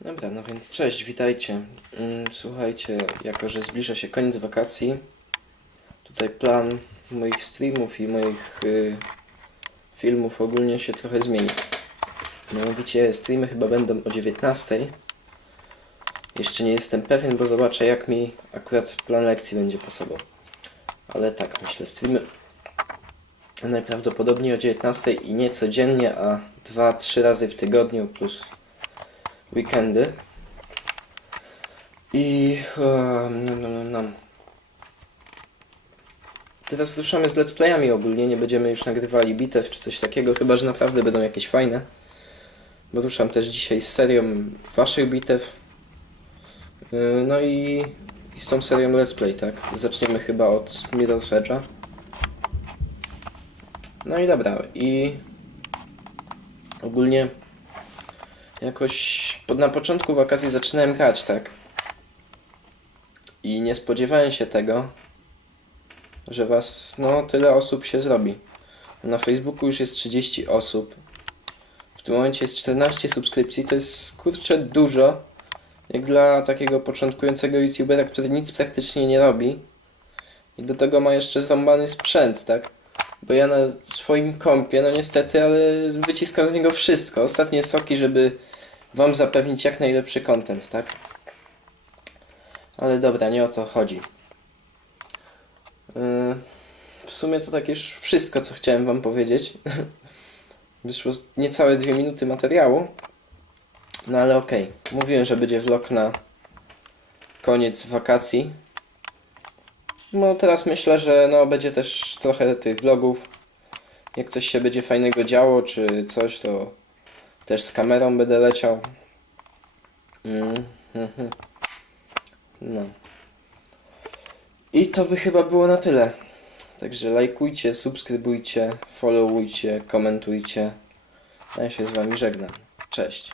Dobra, no więc cześć, witajcie. Mm, Słuchajcie, jako że zbliża się koniec wakacji, tutaj plan moich streamów i moich y, filmów ogólnie się trochę zmieni. Mianowicie streamy chyba będą o 19. Jeszcze nie jestem pewien, bo zobaczę jak mi akurat plan lekcji będzie pasował. Ale tak, myślę, streamy najprawdopodobniej o 19 i nie codziennie, a 2-3 razy w tygodniu plus weekendy. I um, no, no. Teraz ruszamy z let's playami ogólnie, nie będziemy już nagrywali bitew czy coś takiego, chyba że naprawdę będą jakieś fajne. Bo ruszam też dzisiaj z serią waszych bitew. Yy, No i, i z tą serią let's play, tak? Zaczniemy chyba od Mirror's Edge'a. No i dobra, i ogólnie jakoś pod, na początku wakacji zaczynałem grać, tak? I nie spodziewałem się tego, że was, no, tyle osób się zrobi. Na Facebooku już jest 30 osób. W tym momencie jest 14 subskrypcji, to jest kurczę dużo. Jak dla takiego początkującego youtubera, który nic praktycznie nie robi. I do tego ma jeszcze zrąbany sprzęt, tak? Bo ja na swoim kompie, no niestety, ale wyciskam z niego wszystko. Ostatnie soki, żeby wam zapewnić jak najlepszy content, tak? Ale dobra, nie o to chodzi. Yy, w sumie to tak już wszystko, co chciałem wam powiedzieć. Wyszło niecałe dwie minuty materiału. No ale okej. Mówiłem, że będzie vlog na koniec wakacji. No teraz myślę, że no będzie też trochę tych vlogów. Jak coś się będzie fajnego działo, czy coś, to też z kamerą będę leciał. Mm, mhm. No. I to by chyba było na tyle. Także lajkujcie, subskrybujcie, followujcie, komentujcie. Ja się z wami żegnam. Cześć.